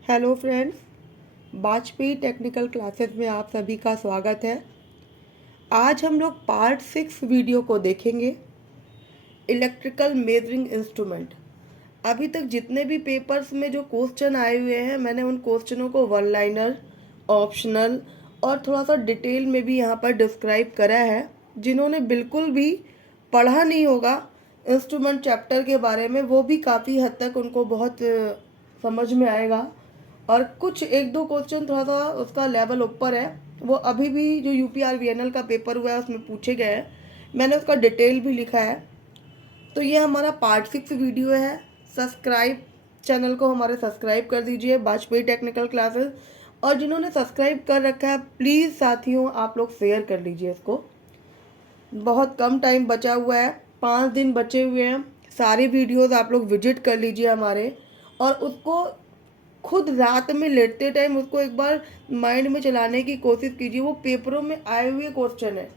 Hello friends, Vajpayee technical classes में आप सभी का स्वागत है। आज हम लोग पार्ट 6 वीडियो को देखेंगे, इलेक्ट्रिकल मेजरिंग इंस्ट्रूमेंट। अभी तक जितने भी पेपर्स में जो क्वेश्चन आए हुए हैं, मैंने उन क्वेश्चनों को वन लाइनर, ऑप्शनल और थोड़ा सा डिटेल में भी यहाँ पर डिस्क्राइब करा है। जिन्होंने बिल्कुल भी पढ़ा नहीं होगा इंस्ट्रूमेंट चैप्टर के बारे में, वो भी काफ़ी हद तक उनको बहुत समझ में आएगा। और कुछ एक दो क्वेश्चन थोड़ा सा उसका लेवल ऊपर है, वो अभी भी जो UPRVNL का पेपर हुआ है उसमें पूछे गए हैं। मैंने उसका डिटेल भी लिखा है। तो ये हमारा पार्ट 6 वीडियो है। सब्सक्राइब चैनल को हमारे सब्सक्राइब कर दीजिए, वाजपेयी टेक्निकल क्लासेस। और जिन्होंने सब्सक्राइब कर रखा है, प्लीज़ साथियों आप लोग शेयर कर लीजिए इसको। बहुत कम टाइम बचा हुआ है, 5 दिन बचे हुए हैं। सारी वीडियोस आप लोग विजिट कर लीजिए हमारे, और उसको खुद रात में लेटते टाइम उसको एक बार माइंड में चलाने की कोशिश कीजिए। वो पेपरों में आए हुए क्वेश्चन है,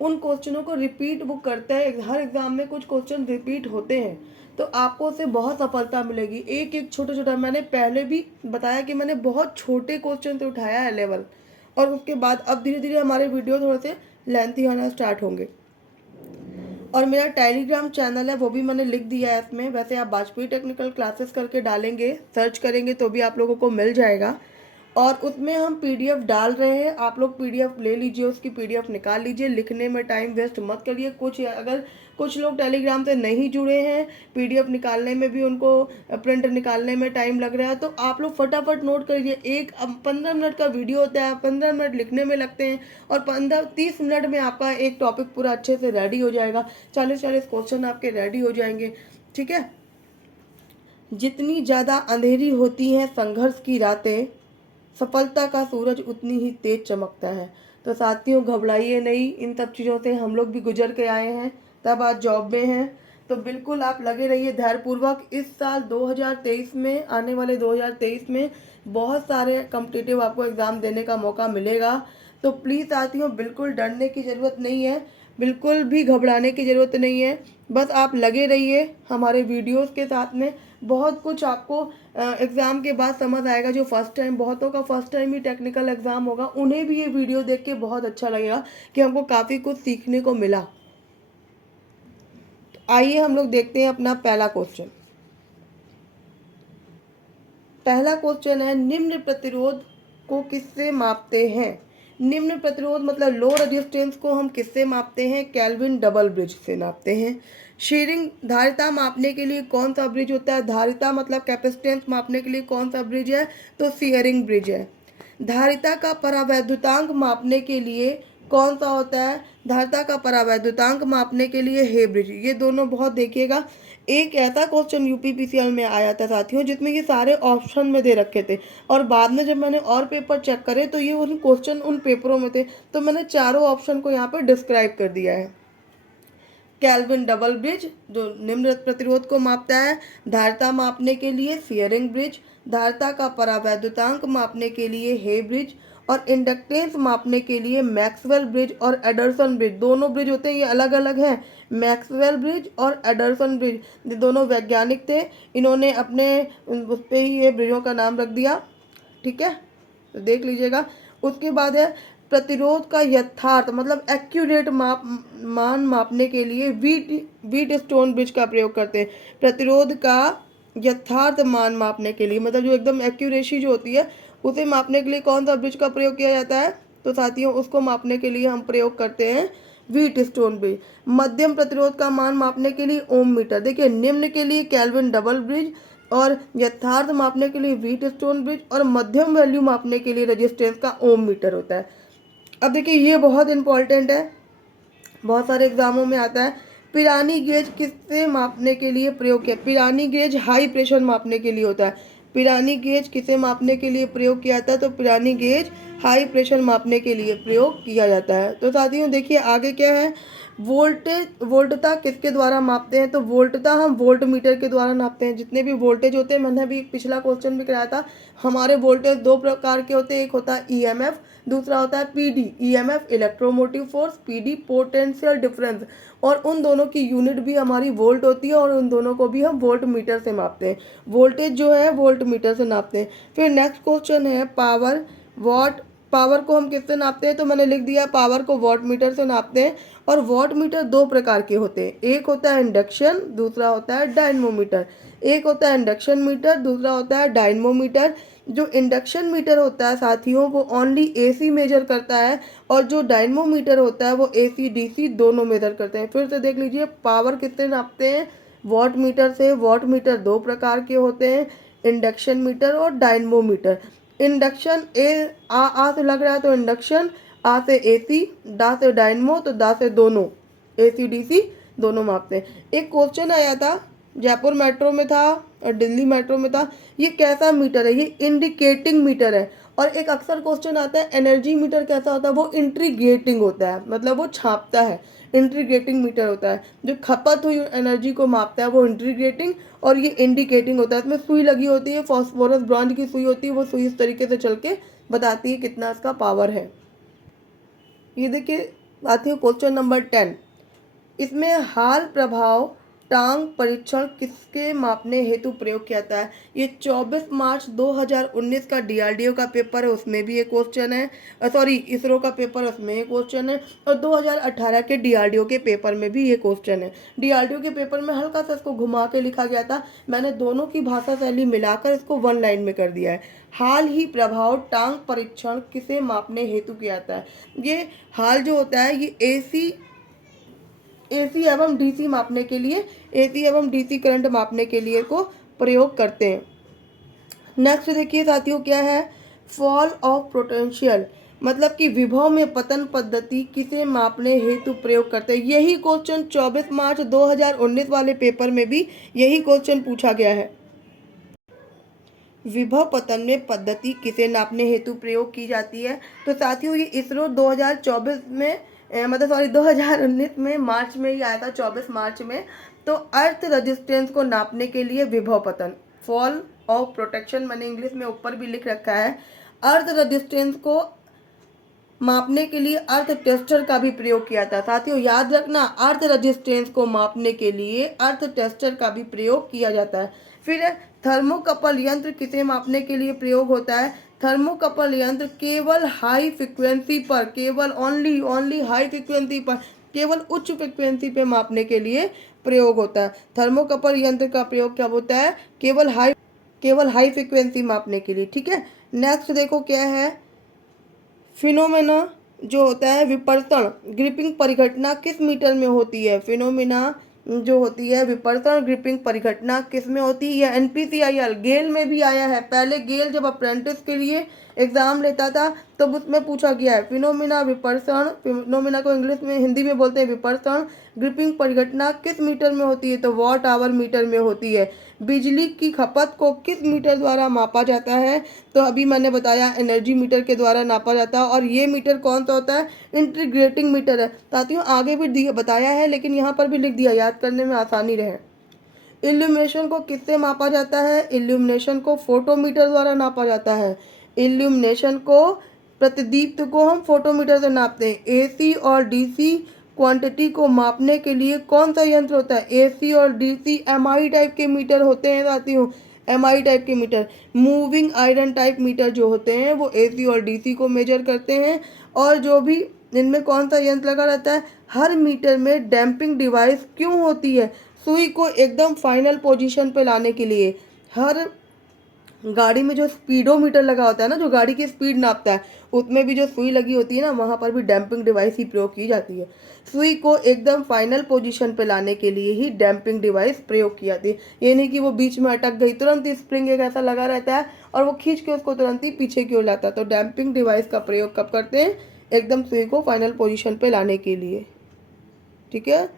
उन क्वेश्चनों को रिपीट वो करता है। हर एग्ज़ाम में कुछ क्वेश्चन रिपीट होते हैं, तो आपको उससे बहुत सफलता मिलेगी। एक एक छोटा छोटा, मैंने पहले भी बताया कि मैंने बहुत छोटे क्वेश्चन से उठाया है लेवल, और उसके बाद अब धीरे धीरे हमारे वीडियो थोड़े से लेंथी होना स्टार्ट होंगे। और मेरा टेलीग्राम चैनल है, वो भी मैंने लिख दिया है इसमें। वैसे आप वाजपेयी टेक्निकल क्लासेस करके डालेंगे, सर्च करेंगे तो भी आप लोगों को मिल जाएगा। और उसमें हम PDF डाल रहे हैं, आप लोग PDF ले लीजिए, उसकी PDF निकाल लीजिए। लिखने में टाइम वेस्ट मत करिए। अगर कुछ लोग टेलीग्राम से नहीं जुड़े हैं, PDF निकालने में भी उनको प्रिंट निकालने में टाइम लग रहा है, तो आप लोग फटाफट नोट करिए। 15 मिनट का वीडियो होता है, 15 मिनट लिखने में लगते हैं, और 15-30 मिनट में आपका एक टॉपिक पूरा अच्छे से रेडी हो जाएगा। 40-40 क्वेश्चन आपके रेडी हो जाएंगे। ठीक है। जितनी ज़्यादा अंधेरी होती हैं संघर्ष की रातें, सफलता का सूरज उतनी ही तेज चमकता है। तो साथियों, घबराइए नहीं, इन सब चीज़ों से हम लोग भी गुजर के आए हैं, तब आज जॉब में हैं। तो बिल्कुल आप लगे रहिए धैर्यपूर्वक। इस साल 2023 में, आने वाले 2023 में बहुत सारे कॉम्पिटिटिव आपको एग्ज़ाम देने का मौका मिलेगा। तो प्लीज़ साथियों, बिल्कुल डरने की ज़रूरत नहीं है, बिल्कुल भी घबराने की ज़रूरत नहीं है। बस आप लगे रहिए हमारे वीडियोस के साथ में। बहुत कुछ आपको एग्ज़ाम के बाद समझ आएगा। जो फर्स्ट टाइम, बहुतों का फर्स्ट टाइम ही टेक्निकल एग्ज़ाम होगा, उन्हें भी ये वीडियो देख के बहुत अच्छा लगेगा कि हमको काफ़ी कुछ सीखने को मिला। तो आइए हम लोग देखते हैं अपना पहला क्वेश्चन। पहला क्वेश्चन है, निम्न प्रतिरोध को किससे मापते हैं? निम्न प्रतिरोध मतलब लो रेजिस्टेंस को हम किससे मापते हैं? केल्विन डबल ब्रिज से मापते हैं। शीयरिंग, धारिता मापने के लिए कौन सा ब्रिज होता है? धारिता मतलब कैपेसिटेंस मापने के लिए कौन सा ब्रिज है? तो शीयरिंग ब्रिज है। धारिता का परावैद्युतांक मापने के लिए कौन सा होता है? धारिता का परावैद्युतांक मापने के लिए हे ब्रिज। ये दोनों बहुत देखिएगा। एक ऐसा क्वेश्चन UPPCL में आया था साथियों, जिसमें ये सारे ऑप्शन में दे रखे थे, और बाद में जब मैंने और पेपर चेक करे तो ये उन क्वेश्चन उन पेपरों में थे। तो मैंने चारों ऑप्शन को यहाँ पर डिस्क्राइब कर दिया है। केल्विन डबल ब्रिज जो निम्न प्रतिरोध को मापता है, धारिता मापने के लिए शीयरिंग ब्रिज, धारिता का परावैद्युतांक मापने के लिए हे ब्रिज, और इंडक्टेंस मापने के लिए मैक्सवेल ब्रिज और एडरसन ब्रिज। दोनों ब्रिज होते हैं, ये अलग अलग हैं। मैक्सवेल ब्रिज और एडरसन ब्रिज, ये दोनों वैज्ञानिक थे, इन्होंने अपने उस पर ही ये ब्रिजों का नाम रख दिया। ठीक है, तो देख लीजिएगा। उसके बाद है, प्रतिरोध का यथार्थ मतलब एक्यूरेट मान मापने के लिए वीट स्टोन ब्रिज का प्रयोग करते हैं। प्रतिरोध का यथार्थ मान मापने के लिए, मतलब जो एकदम एक्यूरेसी जो होती है, उसे मापने के लिए कौन सा ब्रिज का प्रयोग किया जाता है? तो साथियों, उसको मापने के लिए हम प्रयोग करते हैं वीट स्टोन ब्रिज। मध्यम प्रतिरोध का मान मापने के लिए ओम मीटर। देखिए, निम्न के लिए केल्विन डबल ब्रिज, और यथार्थ मापने के लिए वीट स्टोन ब्रिज, और मध्यम वैल्यू मापने के लिए रेजिस्टेंस का ओम मीटर होता है। अब देखिए, ये बहुत इंपॉर्टेंट है, बहुत सारे एग्जामों में आता है। पिरानी गेज किससे मापने के लिए प्रयोग किया? पिरानी गेज हाई प्रेशर मापने के लिए होता है। पिरानी गेज किसे मापने के लिए प्रयोग किया जाता है? तो पिरानी गेज हाई प्रेशर मापने के लिए प्रयोग किया जाता है। तो साथियों देखिए आगे क्या है, वोल्टता किसके द्वारा मापते हैं? तो वोल्टता हम वोल्ट मीटर के द्वारा नापते हैं। जितने भी वोल्टेज होते हैं, मैंने भी पिछला क्वेश्चन भी कराया था, हमारे वोल्टेज दो प्रकार के होते हैं, एक होता है ईएमएफ, दूसरा होता है PD. EMF electromotive force, PD potential difference, और उन दोनों की यूनिट भी हमारी वोल्ट होती है और उन दोनों को भी हम वोल्ट मीटर से मापते हैं। वोल्टेज जो है वोल्ट मीटर से नापते हैं। फिर नेक्स्ट क्वेश्चन है पावर वॉट। पावर को हम किससे नापते हैं? तो मैंने लिख दिया पावर को वॉट मीटर से नापते हैं। और वॉट मीटर दो प्रकार के होते हैं, एक होता है इंडक्शन, दूसरा होता है डायनमोमीटर। एक होता है इंडक्शन मीटर, दूसरा होता है डायनमोमीटर। जो इंडक्शन मीटर होता है साथियों वो ओनली एसी मेजर करता है, और जो डायनमोमीटर होता है वो एसी डीसी दोनों मेजर करते हैं। फिर से देख लीजिए, पावर किससे नापते हैं? वॉट मीटर से। वॉट मीटर दो प्रकार के होते हैं, इंडक्शन मीटर और डायनमोमीटर। इंडक्शन आ से लग रहा है तो इंडक्शन, आ से एसी, डा से डायनमो, तो डा से दोनों, एसी डीसी दोनों मापते हैं। एक क्वेश्चन आया था, जयपुर मेट्रो में था और दिल्ली मेट्रो में था, ये कैसा मीटर है? ये इंडिकेटिंग मीटर है। और एक अक्सर क्वेश्चन आता है एनर्जी मीटर कैसा होता है? वो इंट्रीगेटिंग होता है, मतलब वो छापता है। इंट्रीगेटिंग मीटर होता है, जो खपत हुई एनर्जी को मापता है वो इंट्रीगेटिंग, और ये इंडिकेटिंग होता है। इसमें सुई लगी होती है, फॉस्फोरस ब्रॉन्ज की सुई होती है, वो सुई इस तरीके से चल के बताती है कितना इसका पावर है। ये देखिए आती है क्वेश्चन नंबर 10। इसमें हाल प्रभाव टांग परीक्षण किसके मापने हेतु प्रयोग किया जाता है? ये 24 मार्च 2019 का डीआरडीओ का पेपर है, उसमें भी एक क्वेश्चन है। सॉरी, इसरो का पेपर, उसमें एक क्वेश्चन है। और 2018 के डीआरडीओ के पेपर में भी ये क्वेश्चन है। डीआरडीओ के पेपर में हल्का सा इसको घुमा के लिखा गया था, मैंने दोनों की भाषा शैली मिलाकर इसको वन लाइन में कर दिया है। हाल ही प्रभाव टांग परीक्षण किसे मापने हेतु किया जाता है? ये हाल जो होता है ये एसी एवं डीसी मापने के लिए, एसी एवं डीसी करंट मापने के लिए को प्रयोग करते हैं। नेक्स्ट देखिए साथियों क्या है? फॉल ऑफ पोटेंशियल, मतलब कि विभव में पतन पद्धति किसे मापने हेतु प्रयोग करते हैं? यही क्वेश्चन 24 मार्च 2019 वाले पेपर में भी यही क्वेश्चन पूछा गया है। विभव पतन में पद्धति किसे नापने हेतु प्रयोग की जाती है? तो साथियों ये इसरो 2024 में मतलब सॉरी 2019 में मार्च में ही आया था, 24 मार्च में। तो अर्थ रेजिस्टेंस को नापने के लिए विभव पतन, फॉल ऑफ प्रोटेक्शन, मैंने इंग्लिश में ऊपर भी लिख रखा है। अर्थ रेजिस्टेंस को मापने के लिए अर्थ टेस्टर का भी प्रयोग किया था। साथियों याद रखना, अर्थ रेजिस्टेंस को मापने के लिए अर्थ टेस्टर का भी प्रयोग किया जाता है। फिर थर्मोकपल यंत्र किसे मापने के लिए प्रयोग होता है? थर्मोकपल यंत्र केवल हाई फ्रिक्वेंसी पर, केवल ओनली हाई फ्रिक्वेंसी पर, केवल उच्च फ्रिक्वेंसी पे मापने के लिए प्रयोग होता है। थर्मोकपल यंत्र का प्रयोग क्या होता है? केवल हाई फ्रिक्वेंसी मापने के लिए। ठीक है, नेक्स्ट देखो क्या है? फिनोमेना जो होता है विपर्तन ग्रिपिंग परिघटना किस मीटर में होती है? फिनोमेना जो होती है विपर्तन ग्रिपिंग परिघटना किस में होती है? एनपीसीआईएल गेल में भी आया है। पहले गेल जब अप्रेंटिस के लिए एग्जाम लेता था तो उसमें पूछा गया है फिनोमेना विपर्तन, फिनोमेना को इंग्लिश में हिंदी में बोलते हैं विपर्तन ग्रिपिंग परिघटना किस मीटर में होती है? तो वॉट आवर मीटर में होती है। बिजली की खपत को किस मीटर द्वारा मापा जाता है? तो अभी मैंने बताया एनर्जी मीटर के द्वारा नापा जाता है। और ये मीटर कौन सा होता है? इंटीग्रेटिंग मीटर है। साथियों आगे भी बताया है लेकिन यहाँ पर भी लिख दिया, याद करने में आसानी रहे। इल्यूमिनेशन को किससे मापा जाता है? इल्यूमिनेशन को फोटोमीटर द्वारा नापा जाता है। इल्यूमिनेशन को, प्रतिदीप्त को हम फोटोमीटर से नापते हैं। एसी और डीसी क्वांटिटी को मापने के लिए कौन सा यंत्र होता है? एसी और डीसी एमआई टाइप के मीटर होते हैं साथियों, एमआई टाइप के meter. Moving iron type meter जो होते हैं वो एसी और डीसी को मेजर करते हैं। और जो भी इनमें कौन सा यंत्र लगा रहता है? हर मीटर में डैम्पिंग डिवाइस क्यों होती है? सुई को एकदम फाइनल पोजीशन पे लाने के लिए। हर गाड़ी में जो स्पीडोमीटर लगा होता है ना, जो गाड़ी की स्पीड नापता है, उसमें भी जो सुई लगी होती है ना, वहाँ पर भी डैम्पिंग डिवाइस ही प्रयोग की जाती है। सुई को एकदम फाइनल पोजीशन पे लाने के लिए ही डैम्पिंग डिवाइस प्रयोग की जाती है। ये नहीं कि वो बीच में अटक गई, तुरंत ही स्प्रिंग एक ऐसा लगा रहता है और वो खींच के उसको तुरंत ही पीछे की ओर लाता है। तो डैम्पिंग डिवाइस का प्रयोग कब करते हैं? एकदम सुई को फाइनल पोजीशन पे लाने के लिए। ठीक है,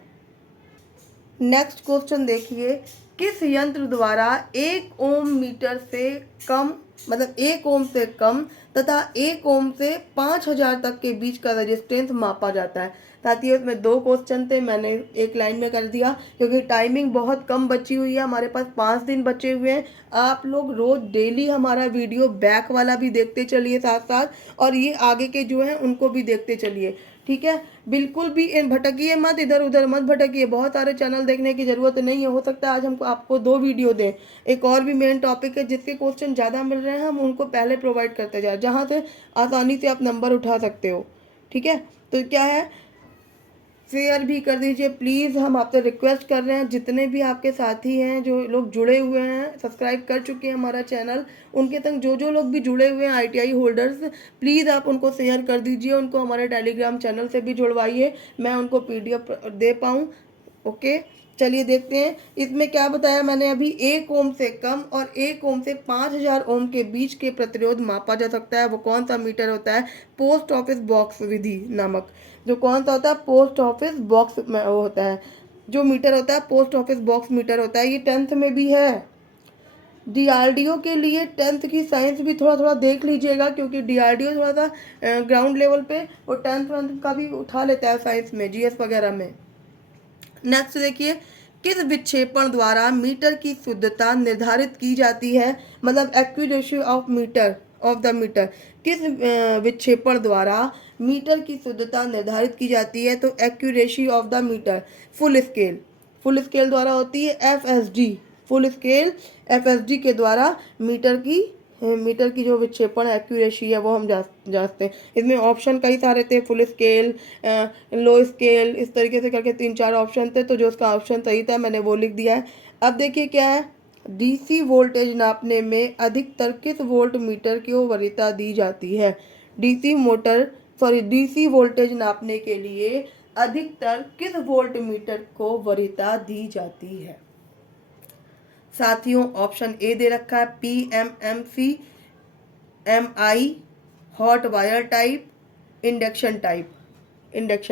नेक्स्ट क्वेश्चन देखिए, किस यंत्र द्वारा 1 ओम मीटर से कम, मतलब 1 ओम से कम तथा 1 ओम से 5000 तक के बीच का रेजिस्टेंस मापा जाता है? साथियों इसमें 2 क्वेश्चन थे, मैंने एक लाइन में कर दिया क्योंकि टाइमिंग बहुत कम बची हुई है, हमारे पास 5 दिन बचे हुए हैं। आप लोग रोज़ डेली हमारा वीडियो बैक वाला भी देखते चलिए साथ साथ, और ये आगे के जो हैं उनको भी देखते चलिए, ठीक है। बिल्कुल भी भटकिए मत, इधर उधर मत भटकिए, बहुत सारे चैनल देखने की ज़रूरत नहीं है। हो सकता है आज हमको आपको 2 वीडियो दें, एक और भी मेन टॉपिक है जिसके क्वेश्चन ज़्यादा मिल रहे हैं हम उनको पहले प्रोवाइड करते जाए, जहाँ से आसानी से आप नंबर उठा सकते हो, ठीक है। तो क्या है, शेयर भी कर दीजिए प्लीज़, हम आपसे रिक्वेस्ट कर रहे हैं। जितने भी आपके साथी हैं जो लोग जुड़े हुए हैं, सब्सक्राइब कर चुके हैं हमारा चैनल, उनके तक जो लोग भी जुड़े हुए हैं ITI होल्डर्स, प्लीज़ आप उनको शेयर कर दीजिए, उनको हमारे टेलीग्राम चैनल से भी जुड़वाइए, मैं उनको PDF दे पाऊँ। ओके, चलिए देखते हैं इसमें क्या बताया मैंने अभी। 1 ओम से कम और 1 ओम से 5000 ओम के बीच के प्रतिरोध मापा जा सकता है। वो कौन सा मीटर होता है? पोस्ट ऑफिस बॉक्स विधि नामक, जो कौन सा होता है? पोस्ट ऑफिस बॉक्स में वो होता है, जो मीटर होता है पोस्ट ऑफिस बॉक्स मीटर होता है। ये 10th में भी है। DRDO के लिए 10th की साइंस भी थोड़ा थोड़ा देख लीजिएगा, क्योंकि DRDO थोड़ा सा ग्राउंड लेवल पे वो 10th का भी उठा लेता है साइंस में, GS वगैरह में। नेक्स्ट देखिए, किस विक्षेपण द्वारा मीटर की शुद्धता निर्धारित की जाती है? मतलब accuracy of meter of the meter, किस विक्षेपण द्वारा मीटर की शुद्धता निर्धारित की जाती है? तो accuracy of the meter full scale, full scale द्वारा होती है। FSD, फुल स्केल FSD के द्वारा मीटर की जो विक्षेपण एक्यूरेसी है वो हम जांचते हैं। इसमें ऑप्शन कई सारे थे, फुल स्केल, लो स्केल, इस तरीके से करके 3-4 ऑप्शन थे, तो जो उसका ऑप्शन सही था मैंने वो लिख दिया है। अब देखिए क्या है, DC वोल्टेज नापने में अधिकतर किस वोल्ट मीटर को वरीयता दी जाती है? DC वोल्टेज नापने के लिए अधिकतर किस वोल्ट मीटर को वरीयता दी जाती है? साथियों ऑप्शन ए दे रखा है PMMC, MI, hot wire type, induction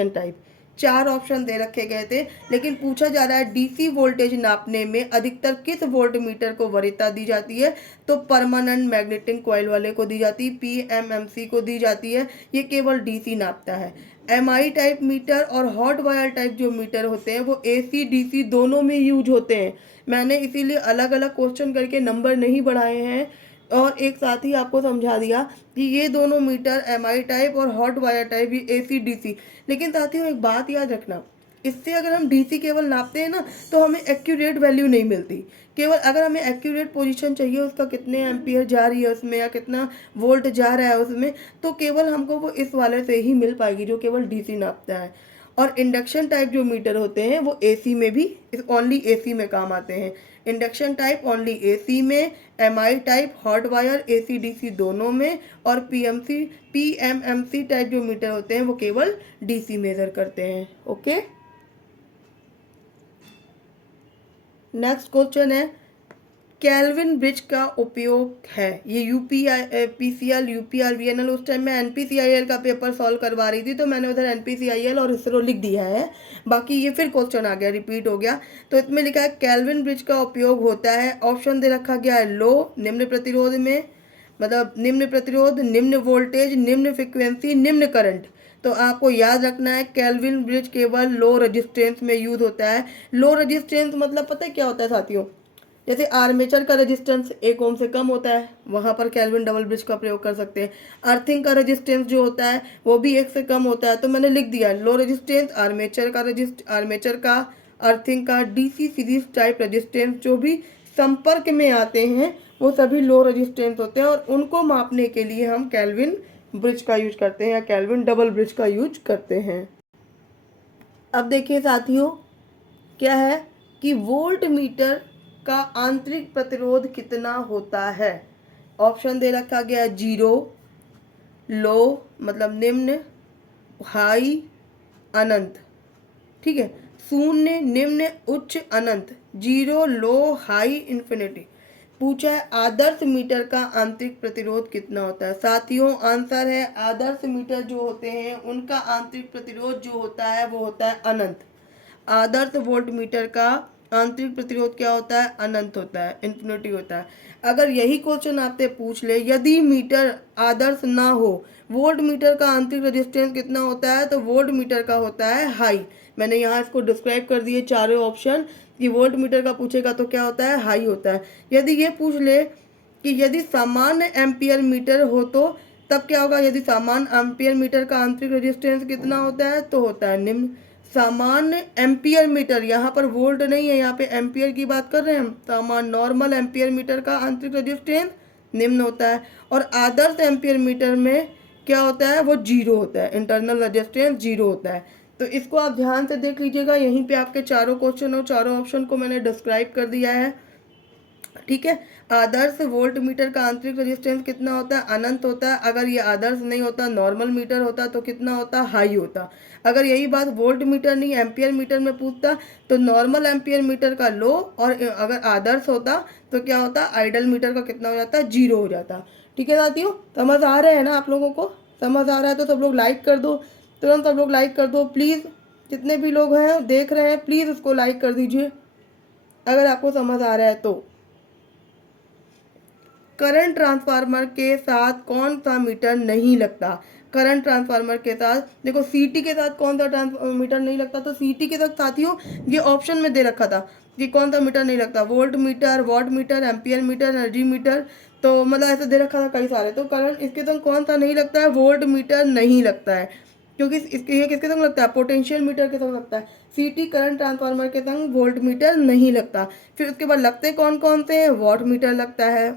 type. 4 option दे रखे गए थे, लेकिन पूछा जा रहा है DC वोल्टेज नापने में अधिकतर किस वोल्ट मीटर को वरीयता दी जाती है? तो परमानेंट मैग्नेटिक कॉइल वाले को दी जाती है, PMMC को दी जाती है, ये केवल DC नापता है। MI टाइप मीटर और हॉट वायर टाइप जो मीटर होते हैं वो AC DC दोनों में यूज होते हैं। मैंने इसीलिए अलग अलग क्वेश्चन करके नंबर नहीं बढ़ाए हैं, और एक साथ ही आपको समझा दिया कि ये दोनों मीटर MI टाइप और हॉट वायर टाइप, ये AC DC। लेकिन साथियों एक बात याद रखना, इससे अगर हम DC केवल नापते हैं ना तो हमें एक्यूरेट वैल्यू नहीं मिलती। केवल अगर हमें एक्यूरेट पोजीशन चाहिए, उसका कितने एम्पियर जा रही है उसमें या कितना वोल्ट जा रहा है उसमें, तो केवल हमको वो इस वाले से ही मिल पाएगी जो केवल DC नापता है। और इंडक्शन टाइप जो मीटर होते हैं वो AC में भी, ओनली AC में काम आते हैं। इंडक्शन टाइप ओनली AC में, MI type hot wire AC DC दोनों में, और PMMC टाइप जो मीटर होते हैं वो केवल DC मेजर करते हैं। ओके, नेक्स्ट क्वेश्चन है, केल्विन ब्रिज का उपयोग है। ये PCL UPR VNL, उस टाइम मैं NPCIL का पेपर सॉल्व करवा रही थी तो मैंने उधर NPCIL और इसरो लिख दिया है, बाकी ये फिर क्वेश्चन आ गया, रिपीट हो गया। तो इसमें लिखा है केल्विन ब्रिज का उपयोग होता है, ऑप्शन दे रखा गया है लो, निम्न प्रतिरोध में, मतलब निम्न प्रतिरोध, निम्न वोल्टेज, निम्न फ्रिक्वेंसी, निम्न करंट। तो आपको याद रखना है केल्विन ब्रिज केवल लो रेजिस्टेंस में यूज होता है। लो रेजिस्टेंस मतलब पता है क्या होता है साथियों? जैसे आर्मेचर का रेजिस्टेंस 1 ओम से कम होता है, वहाँ पर केल्विन डबल ब्रिज का प्रयोग कर सकते हैं। अर्थिंग का रेजिस्टेंस जो होता है वो भी 1 से कम होता है, तो मैंने लिख दिया लो रेजिस्टेंस, आर्मेचर का, अर्थिंग का, DC सीरीज टाइप रेजिस्टेंस जो भी संपर्क में आते हैं वो सभी लो रेजिस्टेंस होते हैं, और उनको मापने के लिए हम केल्विन ब्रिज का यूज करते हैं या केल्विन डबल ब्रिज का यूज करते हैं। अब देखिए साथियों क्या है कि वोल्ट मीटर का आंतरिक प्रतिरोध कितना होता है? ऑप्शन दे रखा गया 0, लो मतलब निम्न, हाई अनंत, ठीक है, 0 निम्न, उच्च अनंत, 0 लो, हाई इन्फिनिटी। पूछा है आदर्श मीटर का आंतरिक प्रतिरोध कितना होता है? साथियों आंसर है आदर्श मीटर जो होते हैं उनका आंतरिक प्रतिरोध जो होता है वो होता है अनंत। आदर्श वोल्ट मीटर का आंतरिक प्रतिरोध क्या होता है, अनंत होता है, इन्फिनिटी होता है। अगर यही क्वेश्चन आपसे पूछ ले यदि मीटर आदर्श ना हो, वोल्ट मीटर का आंतरिक रेजिस्टेंस कितना होता है, तो वोल्ट मीटर का होता है हाई। मैंने यहाँ इसको डिस्क्राइब कर दिए चारों ऑप्शन कि वोल्ट मीटर का पूछेगा तो क्या होता है, हाई होता है। यदि ये पूछ ले कि यदि सामान्य एम्पियर मीटर हो तो तब क्या होगा, यदि सामान्य एम्पियर मीटर का आंतरिक रेजिस्टेंस कितना होता है, तो होता है निम्न। सामान्य एम्पियर मीटर, यहाँ पर वोल्ट नहीं है, यहाँ पे एम्पियर की बात कर रहे हैं हम। सामान्य नॉर्मल एम्पियर मीटर का आंतरिक रेजिस्टेंस निम्न होता है। और आदर्श एम्पियर मीटर में क्या होता है, वो जीरो होता है, इंटरनल रेजिस्टेंस जीरो होता है। तो इसको आप ध्यान से देख लीजिएगा, यहीं पे आपके चारों क्वेश्चन और चारों ऑप्शन को मैंने डिस्क्राइब कर दिया है। ठीक है, आदर्श वोल्ट मीटर का आंतरिक रेजिस्टेंस कितना होता है, अनंत होता है। अगर ये आदर्श नहीं होता, नॉर्मल मीटर होता, तो कितना होता, हाई होता। अगर यही बात वोल्ट मीटर नहीं एम्पियर मीटर में पूछता तो नॉर्मल एम्पियर मीटर का लो, और अगर आदर्श होता तो क्या होता, आइडल मीटर का कितना हो जाता, जीरो हो जाता। ठीक है साथियों, समझ आ रहे हैं ना आप लोगों को? समझ आ रहा है तो सब लोग लाइक कर दो, तुरंत सब लोग लाइक कर दो प्लीज़। जितने भी लोग हैं देख रहे हैं प्लीज़ उसको लाइक कर दीजिए अगर आपको समझ आ रहा है तो। करंट ट्रांसफार्मर के साथ कौन सा मीटर नहीं लगता? करंट ट्रांसफार्मर के साथ देखो, सीटी के साथ कौन सा मीटर नहीं लगता, तो सीटी के साथ साथियों ये ऑप्शन में दे रखा था कि कौन सा मीटर नहीं लगता, volt meter, watt meter, ampere meter, energy meter. तो मतलब ऐसे दे रखा था कई सारे। तो करंट इसके संग कौन सा नहीं लगता है, वोल्ट मीटर नहीं लगता है, क्योंकि इसके ये किसके संग लगता है, पोटेंशियल मीटर के संग लगता है। सीटी करंट ट्रांसफार्मर के संग वोल्ट मीटर नहीं लगता। फिर उसके बाद लगते कौन कौन से हैं, वॉट मीटर लगता है,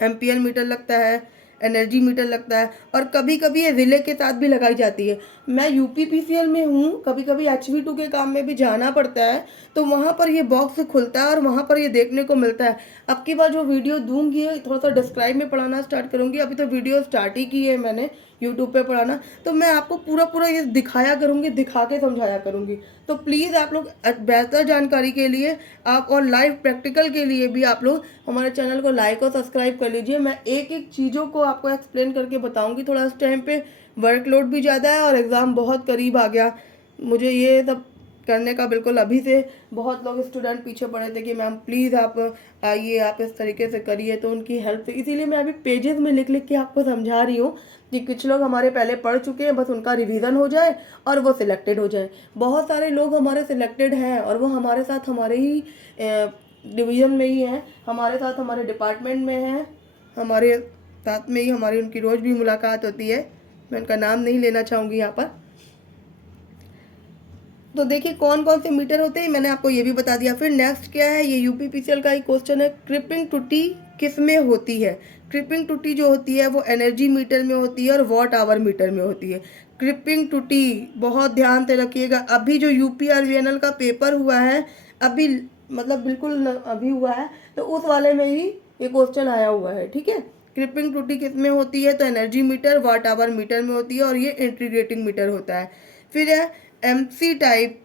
एम्पियर मीटर लगता है, एनर्जी मीटर लगता है, और कभी कभी ये रिले के साथ भी लगाई जाती है। मैं यूपीपीसीएल में हूँ, कभी कभी HV2 के काम में भी जाना पड़ता है, तो वहाँ पर ये बॉक्स खुलता है और वहाँ पर ये देखने को मिलता है। अब की बार जो वीडियो दूंगी थोड़ा सा डिस्क्राइब में पढ़ाना स्टार्ट करूँगी। अभी तो वीडियो स्टार्ट ही की है मैंने यूट्यूब पे पढ़ाना, तो मैं आपको पूरा पूरा ये दिखाया करूँगी, दिखा के समझाया करूँगी। तो प्लीज़ आप लोग बेहतर जानकारी के लिए आप और लाइव प्रैक्टिकल के लिए भी आप लोग हमारे चैनल को लाइक और सब्सक्राइब कर लीजिए। मैं एक एक चीज़ों को आपको एक्सप्लेन करके बताऊँगी। थोड़ा इस टाइम पे वर्कलोड भी ज़्यादा है और एग्ज़ाम बहुत करीब आ गया, मुझे ये सब करने का बिल्कुल अभी से बहुत लोग स्टूडेंट पीछे पड़े थे कि मैम प्लीज़ आप आइए, आप इस तरीके से करिए, तो उनकी हेल्प से इसीलिए मैं अभी पेजेस में लिख लिख के आपको समझा रही हूँ कि कुछ लोग हमारे पहले पढ़ चुके हैं, बस उनका रिवीजन हो जाए और वो सिलेक्टेड हो जाए। बहुत सारे लोग हमारे सिलेक्टेड हैं और वो हमारे साथ हमारे ही डिवीज़न में ही हैं, हमारे साथ हमारे डिपार्टमेंट में हैं, हमारे साथ में ही हमारी उनकी रोज़ भी मुलाकात होती है। मैं उनका नाम नहीं लेना चाहूँगी यहाँ पर। तो देखिए कौन कौन से मीटर होते हैं, मैंने आपको ये भी बता दिया। फिर नेक्स्ट क्या है, ये यूपीपीसीएल का ही क्वेश्चन है, क्रिपिंग त्रुटि किस में होती है? क्रिपिंग त्रुटि जो होती है वो एनर्जी मीटर में होती है और वॉट आवर मीटर में होती है। क्रिपिंग त्रुटि बहुत ध्यान से रखिएगा। अभी जो यूपीआरवीएनएल का पेपर हुआ है, अभी मतलब बिल्कुल अभी हुआ है, तो उस वाले में ही ये क्वेश्चन आया हुआ है। ठीक है, क्रिपिंग त्रुटि किस में होती है, तो energy meter, watt hour meter में होती है, और ये इंटीग्रेटिंग मीटर होता है। फिर है MC type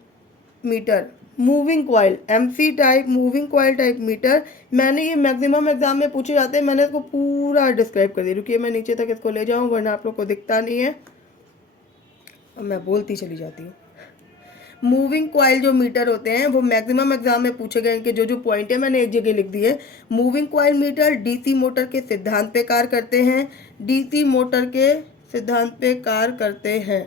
meter, moving coil, MC type moving coil type meter. मैंने ये मैक्सिमम एग्जाम में पूछे जाते हैं, मैंने इसको पूरा डिस्क्राइब कर दिया। रुकिए मैं नीचे तक इसको ले जाऊँ वरना आप लोग को दिखता नहीं है और मैं बोलती चली जाती हूँ। मूविंग कॉइल जो मीटर होते हैं वो मैक्सिमम एग्जाम में पूछे गए, इनके जो जो पॉइंट है मैंने एक जगह लिख दिए। Moving coil meter DC motor के सिद्धांत पे कार्य करते हैं, DC मोटर के सिद्धांत पे कार्य करते हैं।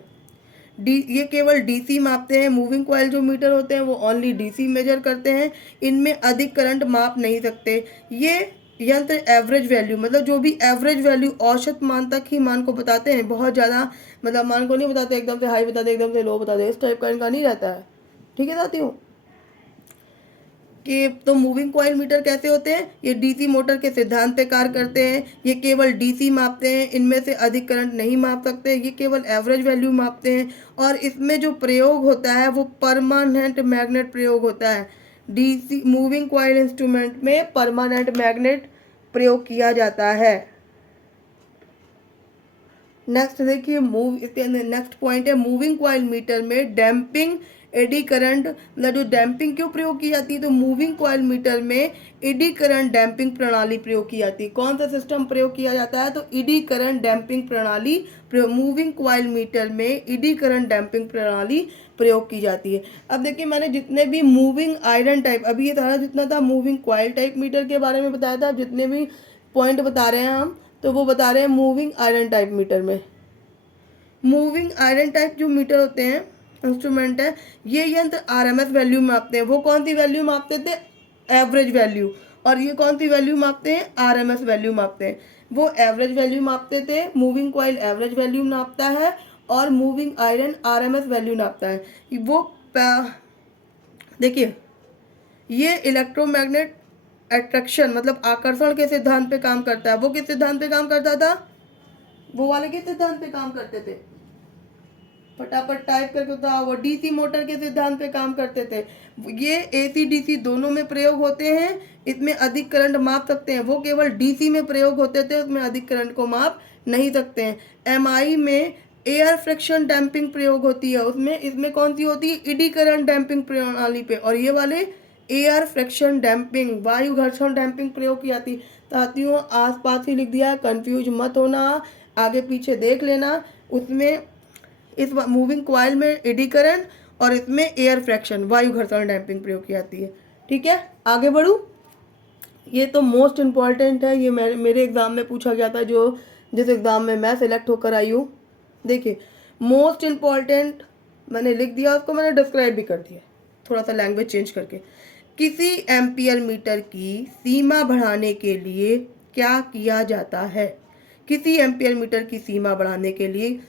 ये केवल DC मापते हैं। मूविंग कॉइल जो मीटर होते हैं वो ओनली DC मेजर करते हैं, इनमें अधिक करंट माप नहीं सकते। ये यंत्र एवरेज वैल्यू, मतलब जो भी एवरेज वैल्यू औसत मान तक ही मान को बताते हैं, बहुत ज़्यादा मतलब मान को नहीं बताते, एकदम से हाई बताते एकदम से लो बताते, इस टाइप का इनका नहीं रहता है। ठीक है साथियों, कि तो मूविंग कॉइल मीटर कैसे होते हैं, ये DC मोटर के सिद्धांत पे कार्य करते हैं, ये केवल DC मापते हैं, इनमें से अधिक करंट नहीं माप सकते, ये केवल एवरेज वैल्यू मापते हैं, और इसमें जो प्रयोग होता है वो परमानेंट मैग्नेट प्रयोग होता है। DC मूविंग कॉइल इंस्ट्रूमेंट में परमानेंट मैग्नेट प्रयोग किया जाता है। नेक्स्ट देखिए, नेक्स्ट पॉइंट है, मूविंग कॉइल मीटर में डैम्पिंग एडी करंट मतलब जो डैम्पिंग क्यों प्रयोग की जाती है, तो मूविंग कॉइल मीटर में एडी करंट डैम्पिंग प्रणाली प्रयोग की जाती है। कौन सा सिस्टम प्रयोग किया जाता है, तो एडी करंट डैम्पिंग प्रणाली मूविंग कॉइल मीटर में एडी करंट डैम्पिंग प्रणाली प्रयोग की जाती है। अब देखिए मैंने जितने भी मूविंग आयरन टाइप, अभी ये सारा जितना था मूविंग कॉइल टाइप मीटर के बारे में बताया था, जितने भी पॉइंट बता रहे हैं हम तो वो बता रहे हैं मूविंग आयरन टाइप मीटर में। मूविंग आयरन टाइप जो मीटर होते हैं इंस्ट्रूमेंट है, ये यंत्र आरएमएस वैल्यू मापते हैं। वो कौन सी वैल्यू मापते थे, एवरेज वैल्यू। और ये कौन सी वैल्यू मापते हैं, आरएमएस वैल्यू मापते हैं। वो एवरेज वैल्यू मापते थे, मूविंग कॉइल एवरेज वैल्यू नापता है और मूविंग आयरन आरएमएस वैल्यू नापता है। वो देखिए ये इलेक्ट्रोमैग्नेट अट्रैक्शन मतलब आकर्षण के सिद्धांत पे काम करता है। वो किस सिद्धांत पे काम करता था, वो वाले किस सिद्धांत पे काम करते थे, फटाफट टाइप करके था, वो डीसी मोटर के सिद्धांत पे काम करते थे। ये एसी डीसी दोनों में प्रयोग होते हैं, इसमें अधिक करंट माप सकते हैं। वो केवल डीसी में प्रयोग होते थे, उसमें अधिक करंट को माप नहीं सकते हैं। एमआई में एयर फ्रिक्शन डैम्पिंग प्रयोग होती है, उसमें इसमें कौन सी होती है, ईडी करंट डैम्पिंग प्रणाली पे। और ये वाले एयर फ्रिक्शन डैम्पिंग वायु घर्षण डैम्पिंग प्रयोग की जाती। साथियों आसपास ही लिख दिया, कंफ्यूज मत होना, आगे पीछे देख लेना। उसमें इस मूविंग कॉइल में एडी करंट और इसमें एयर फ्रैक्शन वायु घर्षण डैम्पिंग प्रयोग की जाती है। ठीक है, आगे बढ़ूँ। ये तो मोस्ट इम्पॉर्टेंट है, ये मेरे एग्ज़ाम में पूछा गया था, जो जिस एग्ज़ाम में मैं सिलेक्ट होकर आई हूँ। देखिए मोस्ट इम्पॉर्टेंट मैंने लिख दिया, उसको मैंने डिस्क्राइब भी कर दिया थोड़ा सा लैंग्वेज चेंज करके। किसी एम्पियर मीटर की सीमा बढ़ाने के लिए क्या किया जाता है, किसी एम्पियर मीटर की सीमा बढ़ाने के लिए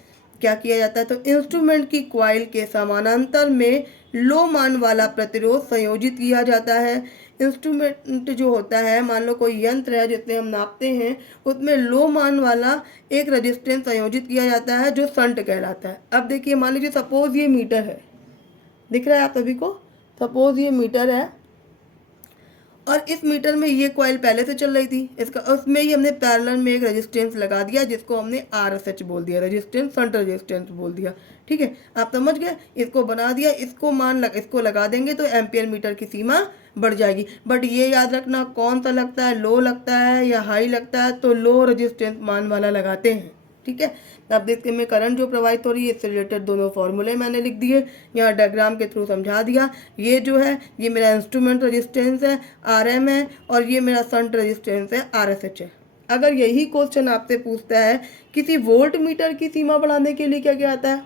क्या किया जाता है, तो इंस्ट्रूमेंट की कॉइल के समानांतर में लो मान वाला प्रतिरोध संयोजित किया जाता है। इंस्ट्रूमेंट जो होता है, मान लो कोई यंत्र है जिससे हम नापते हैं, उसमें लो मान वाला एक रेजिस्टेंस संयोजित किया जाता है जो शंट कहलाता है। अब देखिए मान लीजिए सपोज ये मीटर है, दिख रहा है आप सभी को, सपोज ये मीटर है और इस मीटर में ये कॉइल पहले से चल रही थी, इसका उसमें ही हमने पैरेलल में एक रेजिस्टेंस लगा दिया जिसको हमने RSH बोल दिया, रेजिस्टेंस शंट रेजिस्टेंस बोल दिया। ठीक है, आप समझ गए, इसको बना दिया, इसको लगा देंगे तो एम्पियर मीटर की सीमा बढ़ जाएगी। बट ये याद रखना कौन सा लगता है, लो लगता है या हाई लगता है, तो लो रेजिस्टेंस मान वाला लगाते हैं। ठीक है, अब देखते हैं करंट जो प्रवाहित हो रही है, इससे रिलेटेड दोनों फॉर्मूले मैंने लिख दिए, यहाँ डायग्राम के थ्रू समझा दिया। ये जो है ये मेरा इंस्ट्रूमेंट रेजिस्टेंस है RM है और ये मेरा शंट रेजिस्टेंस है RSH है। अगर यही क्वेश्चन आपसे पूछता है किसी वोल्ट मीटर की सीमा बढ़ाने के लिए क्या क्या आता है,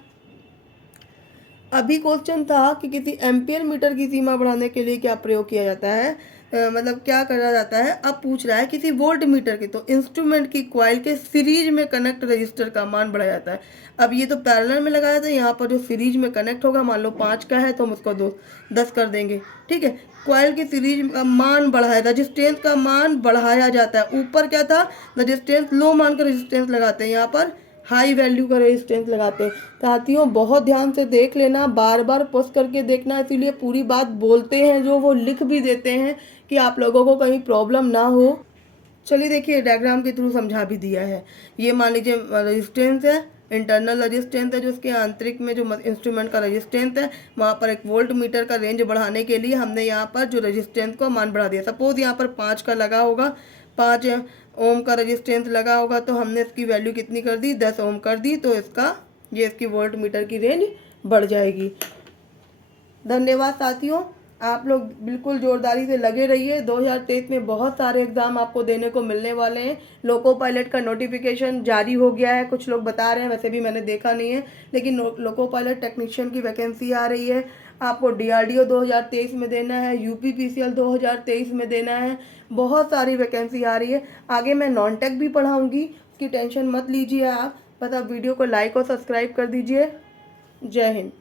अभी क्वेश्चन था कि किसी एम्पियर मीटर की सीमा बढ़ाने के लिए क्या प्रयोग किया जाता है, मतलब क्या करा जाता है। अब पूछ रहा है किसी वोल्ट मीटर की, तो इंस्ट्रूमेंट की कॉइल के सीरीज में कनेक्ट रजिस्टर का मान बढ़ाया जाता है। अब ये तो पैरेलल में लगाया था, यहाँ पर जो सीरीज में कनेक्ट होगा, मान लो 5 का है तो हम उसको 10 कर देंगे। ठीक है, कॉइल की सीरीज का मान बढ़ाया, रजिस्टेंस का मान बढ़ाया जाता है। ऊपर क्या था, रजिस्टेंस लो मान का रजिस्टेंस लगाते हैं, यहाँ पर हाई वैल्यू का रेजिस्टेंस लगाते हैं। साथियों बहुत ध्यान से देख लेना, बार बार पॉज करके देखना, इसीलिए पूरी बात बोलते हैं जो वो लिख भी देते हैं कि आप लोगों को कहीं प्रॉब्लम ना हो। चलिए देखिए डायग्राम के थ्रू समझा भी दिया है। ये मान लीजिए रेजिस्टेंस है, इंटरनल रेजिस्टेंस है जो उसके आंतरिक में जो इंस्ट्रूमेंट का रेजिस्टेंस है, वहाँ पर एक वोल्ट मीटर का रेंज बढ़ाने के लिए हमने यहाँ पर जो रेजिस्टेंस को मान बढ़ा दिया। सपोज यहाँ पर 5 का लगा होगा, 5 ओम का रेजिस्टेंस लगा होगा, तो हमने इसकी वैल्यू कितनी कर दी, 10 ओम कर दी, तो इसकी वोल्ट मीटर की रेंज बढ़ जाएगी। धन्यवाद साथियों, आप लोग बिल्कुल जोरदारी से लगे रहिए। 2023 में बहुत सारे एग्ज़ाम आपको देने को मिलने वाले हैं। लोको पायलट का नोटिफिकेशन जारी हो गया है, कुछ लोग बता रहे हैं, वैसे भी मैंने देखा नहीं है, लेकिन लोको पायलट टेक्नीशियन की वैकेंसी आ रही है। आपको DRDO 2023 में देना है, UPPCL 2023 में देना है, बहुत सारी वैकेंसी आ रही है। आगे मैं नॉन टेक भी पढ़ाऊँगी, उसकी टेंशन मत लीजिए आप, बस आप वीडियो को लाइक और सब्सक्राइब कर दीजिए। जय हिंद।